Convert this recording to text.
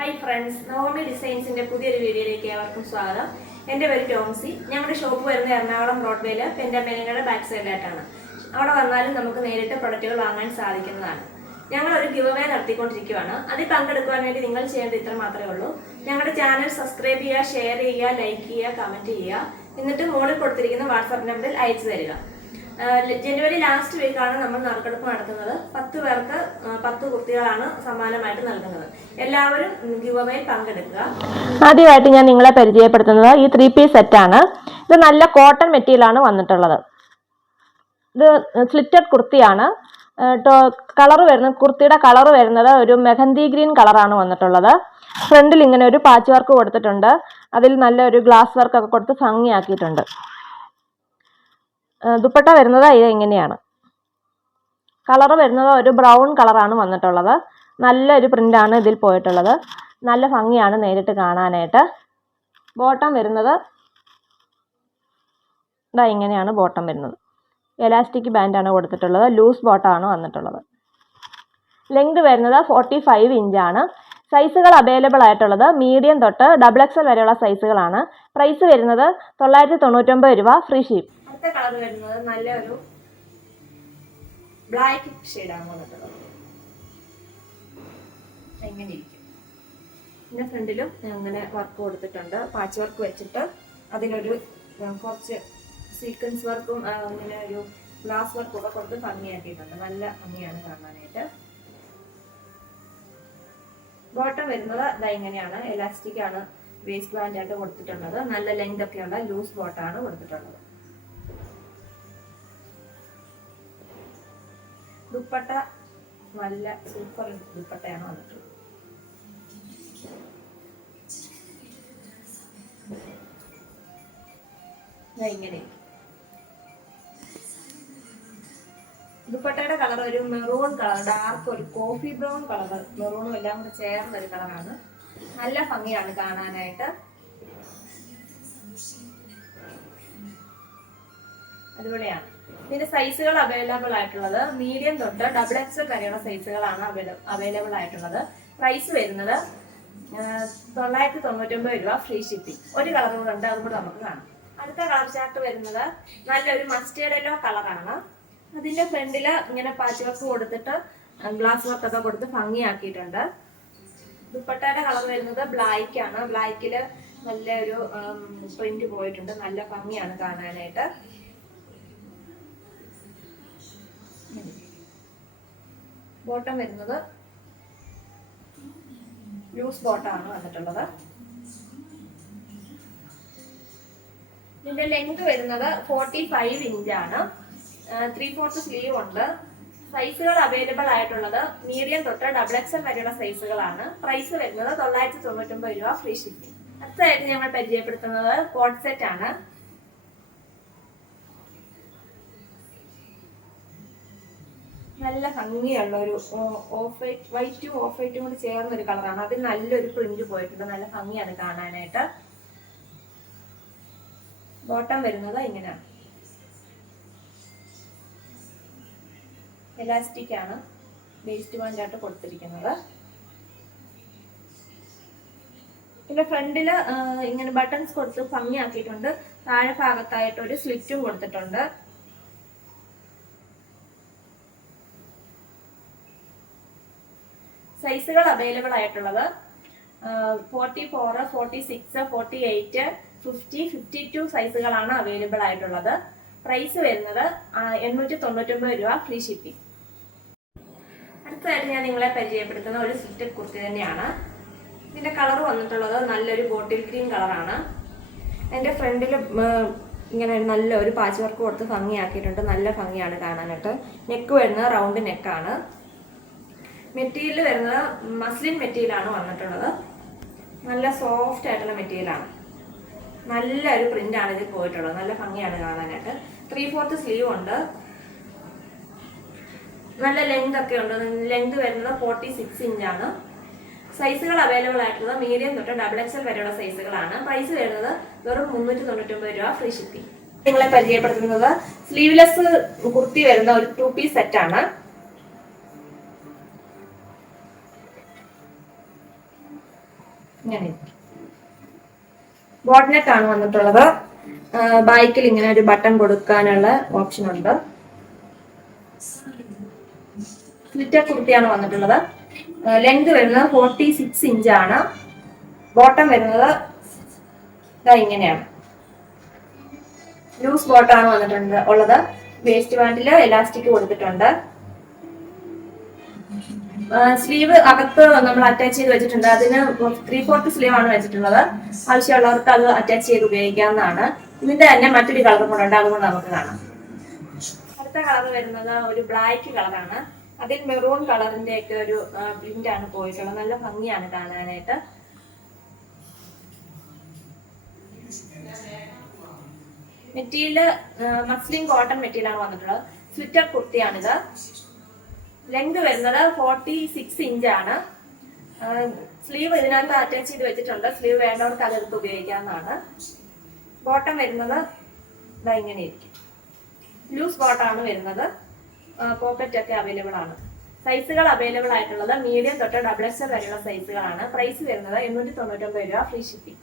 Hi friends നോർമി ഡിസൈൻസിന്റെ പുതിയൊരു വീഡിയോയിലേക്ക് ഏവർക്കും സ്വാഗതം. എന്റെ പേര് ടോംസി. ഞങ്ങളുടെ ഷോപ്പ് വരുന്നത് എറണാകുളം ബ്രോഡ്വേയിൽ പെൻഡാമേനയുടെ ബാക്ക് സൈഡിലായിട്ടാണ് അവിടെ വന്നാലും നമുക്ക് നേരിട്ട് പ്രൊഡക്റ്റുകൾ വാങ്ങാൻ സാധിക്കുന്നതാണ്. ഞങ്ങൾ ഒരു ഗിവ് അവേ നടത്തിക്കൊണ്ടിരിക്കുകയാണ് അതിൽ പങ്കെടുക്കുവാൻ വേണ്ടി നിങ്ങൾ ചെയ്യേണ്ടത് ഇത്ര മാത്രമേ ഉള്ളൂ. ഞങ്ങളുടെ ചാനൽ സബ്സ്ക്രൈബ് ചെയ്യുക ഷെയർ ചെയ്യുക ലൈക്ക് ചെയ്യുക കമന്റ് ചെയ്യുക. എന്നിട്ട് മുകളിൽ കൊടുത്തിരിക്കുന്ന വാട്സാപ്പ് നമ്പറിൽ അയച്ചു തരിക. ജനുവരി ലാസ്റ്റ് വീക്കാണ് നമ്മൾ നറുക്കെടുപ്പ് നടത്തുന്നത്. പത്ത് പേർക്ക് പത്ത് കുർത്തികളാണ് സമ്മാനമായിട്ട് നൽകുന്നത്. എല്ലാവരും ഗിവ് പങ്കെടുക്കുക. ആദ്യമായിട്ട് ഞാൻ നിങ്ങളെ പരിചയപ്പെടുത്തുന്നത് ഈ ത്രീ പീസ് ആണ്. ഇത് നല്ല കോട്ടൺ മെറ്റീരിയലാണ് വന്നിട്ടുള്ളത്. ഇത് സ്ലിറ്റഡ് കുർത്തിയാണ്. കളർ വരുന്നത് കുർത്തിയുടെ കളർ വരുന്നത് ഒരു മെഹന്തി ഗ്രീൻ കളറാണ് വന്നിട്ടുള്ളത്. ഫ്രണ്ടിൽ ഇങ്ങനെ ഒരു പാച്ച് വർക്ക് കൊടുത്തിട്ടുണ്ട്. അതിൽ നല്ല ഒരു ഗ്ലാസ് വർക്കൊക്കെ കൊടുത്ത് ഭംഗിയാക്കിയിട്ടുണ്ട്. ദുപ്പട്ട വരുന്നത് ഇത് എങ്ങനെയാണ്? കളർ വരുന്നത് ഒരു ബ്രൗൺ കളറാണ് വന്നിട്ടുള്ളത്. നല്ലൊരു പ്രിന്റാണ് ഇതിൽ പോയിട്ടുള്ളത്. നല്ല ഭംഗിയാണ് നേരിട്ട് കാണാനായിട്ട്. ബോട്ടം വരുന്നത്. ഇതാ ഇങ്ങനെയാണ് ബോട്ടം വരുന്നത്. എലാസ്റ്റിക് ബാൻഡാണ് കൊടുത്തിട്ടുള്ളത്. ലൂസ് ബോട്ടമാണ് വന്നിട്ടുള്ളത്. ലെങ്ത് വരുന്നത് ഫോർട്ടി ഫൈവ് ഇഞ്ചാണ് സൈസുകൾ അവൈലബിൾ ആയിട്ടുള്ളത് മീഡിയം തൊട്ട് ഡബിൾ എക്സൽ വരെയുള്ള സൈസുകളാണ് പ്രൈസ് വരുന്നത് തൊള്ളായിരത്തി തൊണ്ണൂറ്റൊമ്പത് രൂപ ഫ്രീ ഷിപ്പ് അടുത്ത കളർ വരുന്നത് നല്ല ഒരു ബ്ലാക്ക് ഷെയ്ഡാണ് വന്നിട്ടുള്ളത്. എങ്ങനെ ഇരിക്കും. ഇതിന്റെ ഫ്രണ്ടിലും അങ്ങനെ വർക്ക് കൊടുത്തിട്ടുണ്ട്. പാച്ച് വർക്ക് വെച്ചിട്ട് അതിലൊരു കുറച്ച് സീക്വൻസ് വർക്കും അങ്ങനെ ഒരു ഗ്ലാസ് വർക്കും ഒക്കെ കൊടുത്ത് ഭംഗിയാക്കിയിട്ടുണ്ട്. നല്ല ഭംഗിയാണ് കാണാനായിട്ട്. ബോട്ടം വരുന്നത് ഇതാ ഇങ്ങനെയാണ്. എലാസ്റ്റിക് ആണ് വേസ്റ്റ് ബാൻഡ് ആയിട്ട് കൊടുത്തിട്ടുള്ളത്. നല്ല ലെങ്ത് ഒക്കെയുള്ള ലൂസ് ബോട്ടാണ് കൊടുത്തിട്ടുള്ളത്. ദുപ്പട്ട നല്ല സൂപ്പർ ദുപ്പട്ടയാണ് വന്നിട്ടുള്ളത്. ഇങ്ങനെ. ദുപ്പട്ടയുടെ കളർ ഒരു മെറൂൺ കളർ ഡാർക്ക് ഒരു കോഫി ബ്രൗൺ കളർ മെറൂണും എല്ലാം കൂടെ ചേർന്ന ഒരു കളറാണ് നല്ല ഭംഗിയാണ് കാണാനായിട്ട്. അടിപൊളിയാണ്. ഇതിന്റെ സൈസുകൾ അവൈലബിൾ ആയിട്ടുള്ളത്. മീഡിയം തൊട്ട് ഡബിൾ എക്സ് വരെയുള്ള സൈസുകളാണ് അവൈലബിൾ ആയിട്ടുള്ളത്. പ്രൈസ് വരുന്നത് തൊള്ളായിരത്തി തൊണ്ണൂറ്റൊമ്പത് രൂപ ഫ്രീ ഷിപ്പിംഗ് ഒരു കളർ കൂടെ ഉണ്ട് അതും കൂടെ നമുക്ക് കാണാം. അടുത്ത കളർ ചാർട്ട് വരുന്നത് നല്ലൊരു മസ്റ്റേർഡ് യെല്ലോ കളറാണ് അതിന്റെ ഫ്രണ്ടിൽ ഇങ്ങനെ പാച്ച് വർക്ക് കൊടുത്തിട്ട് ഗ്ലാസ് വർക്ക് ഒക്കെ കൊടുത്ത് ഭംഗിയാക്കിയിട്ടുണ്ട്. ദുപ്പട്ടയുടെ കളർ വരുന്നത് ബ്ലാക്ക് ആണ്. ബ്ലാക്കിൽ നല്ലൊരു പ്രിന്റ് പോയിട്ടുണ്ട്. നല്ല ഭംഗിയാണ് കാണാനായിട്ട്. ബോട്ടം വരുന്നത് ലൂസ് ബോട്ടമാണ് വന്നിട്ടുള്ളത്. ഇതിന്റെ ലെങ്ത് വരുന്നത് ഫോർട്ടി ഫൈവ് ഇഞ്ചാണ് ത്രീ ഫോർത്ത് സ്ലീവ് ഉണ്ട്. സൈസുകൾ അവൈലബിൾ ആയിട്ടുള്ളത് മീഡിയം തൊട്ട് ഡബിൾ എക്സൽ വരെയുള്ള സൈസുകളാണ്. പ്രൈസ് വരുന്നത് തൊള്ളായിരത്തി തൊണ്ണൂറ്റൊമ്പത് രൂപ ഫ്രീ ഷിപ്പിംഗ് അടുത്തതായിട്ട് ഞങ്ങൾ പരിചയപ്പെടുത്തുന്നത് കോട്ട് സെറ്റ് ആണ് നല്ല ഭംഗിയുള്ള ഒരു ഓഫ് വൈറ്റ് വൈറ്റും ഓഫ് വൈറ്റും കൂടി ചേർന്ന ഒരു കളറാണ്. അതിൽ നല്ലൊരു പ്രിന്റ് പോയിട്ടുണ്ട്. നല്ല ഭംഗിയാണ് കാണാനായിട്ട്. ബോട്ടം വരുന്നത് ഇങ്ങനെയാണ്. എലാസ്റ്റിക് ആണ് വേസ്റ്റ് ബാൻഡായിട്ട് കൊടുത്തിരിക്കുന്നത്. പിന്നെ ഫ്രണ്ടിൽ ഇങ്ങനെ ബട്ടൺസ് കൊടുത്ത് ഭംഗിയാക്കിയിട്ടുണ്ട്. താഴെ ഭാഗത്തായിട്ട് ഒരു സ്ലിറ്റും കൊടുത്തിട്ടുണ്ട്. സൈസുകൾ അവൈലബിൾ ആയിട്ടുള്ളത്. Forty four forty six forty eight fifty fifty two സൈസുകളാണ് available ആയിട്ടുള്ളത്. പ്രൈസ് വരുന്നത് എണ്ണൂറ്റി തൊണ്ണൂറ്റൊമ്പത് രൂപ ഫ്രീ ഷിപ്പിംഗ് അടുത്തതായിട്ട് ഞാൻ നിങ്ങളെ പരിചയപ്പെടുത്തുന്ന ഒരു സിറ്റ് കുർത്തി തന്നെയാണ്. ഇതിന്റെ കളർ വന്നിട്ടുള്ളത് നല്ലൊരു ബോട്ടിൽ ഗ്രീൻ കളറാണ് അതിന്റെ ഫ്രണ്ടിൽ ഇങ്ങനെ നല്ല ഒരു പാച്ച് വർക്ക് കൊടുത്ത് ഭംഗിയാക്കിയിട്ടുണ്ട്. നല്ല ഭംഗിയാണ് കാണാനായിട്ട്. നെക്ക് വരുന്നത് റൗണ്ട് നെക്കാണ് മെറ്റീരിയൽ വരുന്നത് മസ്ലിൻ മെറ്റീരിയലാണ് വന്നിട്ടുള്ളത്. നല്ല സോഫ്റ്റ് ആയിട്ടുള്ള മെറ്റീരിയലാണ് നല്ല ഒരു പ്രിന്റ് ആണ് ഇതിൽ പോയിട്ടുള്ളത്. നല്ല ഭംഗിയാണ് കാണാനായിട്ട്. ത്രീ ഫോർത്ത് സ്ലീവ് ഉണ്ട്. നല്ല ലെങ്ത് ഒക്കെ ഉണ്ട്. ലെങ്ത് വരുന്നത് ഫോർട്ടി സിക്സ് ഇഞ്ചാണ് സൈസുകൾ അവൈലബിൾ ആയിട്ടുള്ളത് മീഡിയം തൊട്ട് ഡബിൾ എക്സൽ വരെയുള്ള സൈസുകളാണ് പ്രൈസ് വരുന്നത് വെറും മുന്നൂറ്റി തൊണ്ണൂറ്റൊമ്പത് രൂപ ഫ്രീ ഷിപ്പിംഗ് നിങ്ങളെ പരിചയപ്പെടുത്തുന്നത്. സ്ലീവ്ലെസ് കുർത്തി വരുന്ന ഒരു ടു പീസ് സെറ്റ് ഇങ്ങനെ ബോട്ട്നെറ്റ് ആണ് വന്നിട്ടുള്ളത്. ബൈക്കിൽ ഇങ്ങനെ ഒരു ബട്ടൺ കൊടുക്കാനുള്ള ഓപ്ഷൻ ഉണ്ട്. സ്ലിറ്റർ കുർത്തിയാണ് വന്നിട്ടുള്ളത്. ലെങ്ത് വരുന്നത് ഫോർട്ടി സിക്സ് ഇഞ്ച് ആണ്. ബോട്ടം വരുന്നത് ഇതാ ഇങ്ങനെയാണ്. ലൂസ് ബോട്ടാണ് വന്നിട്ടുണ്ട് ഉള്ളത്. വേസ്റ്റ് ബാൻഡിൽ എലാസ്റ്റിക് കൊടുത്തിട്ടുണ്ട്. സ്ലീവ് അകത്ത് നമ്മൾ അറ്റാച്ച് ചെയ്ത് വെച്ചിട്ടുണ്ട്. അതിന് ത്രീ ഫോർത്ത് സ്ലീവ് ആണ് വെച്ചിട്ടുള്ളത്. ആവശ്യമുള്ളവർക്ക് അത് അറ്റാച്ച് ചെയ്ത് ഉപയോഗിക്കാവുന്നതാണ്. ഇതിന്റെ തന്നെ മറ്റൊരു കളർ കൂടെ ഉണ്ട്. അതുകൊണ്ട് നമുക്ക് കാണാം. അടുത്ത കളർ വരുന്നത് ഒരു ബ്ലാക്ക് കളറാണ് അതിൽ മെറൂൺ കളറിന്റെ ഒക്കെ ഒരു പ്രിന്റ് ആണ് പോയിട്ടുള്ളത്. നല്ല ഭംഗിയാണ് കാണാനായിട്ട്. മെറ്റീരിയൽ മസ്ലിൻ കോട്ടൺ മെറ്റീരിയൽ ആണ് വന്നിട്ടുള്ളത്. സ്വിറ്റർ കുർത്തിയാണിത്. ലെങ്ത് വരുന്നത് ഫോർട്ടി സിക്സ് ഇഞ്ച് ആണ്. സ്ലീവ് ഇതിനകത്ത് അറ്റാച്ച് ചെയ്ത് വെച്ചിട്ടുണ്ട്. സ്ലീവ് വേണ്ടവർക്ക് അതെടുത്ത് ഉപയോഗിക്കാവുന്നതാണ്. ബോട്ടം വരുന്നത് ഇങ്ങനെ ഇരിക്കും. ലൂസ് ബോട്ടാണ് വരുന്നത്. പോക്കറ്റ് ഒക്കെ അവൈലബിൾ ആണ്. സൈസുകൾ അവൈലബിൾ ആയിട്ടുള്ളത് മീഡിയം തൊട്ട് ഡബിൾ എക്സ് വരെയുള്ള സൈസുകളാണ് പ്രൈസ് വരുന്നത് എണ്ണൂറ്റി തൊണ്ണൂറ്റൊമ്പത് രൂപ ഫ്രീ ഷിപ്പിംഗ്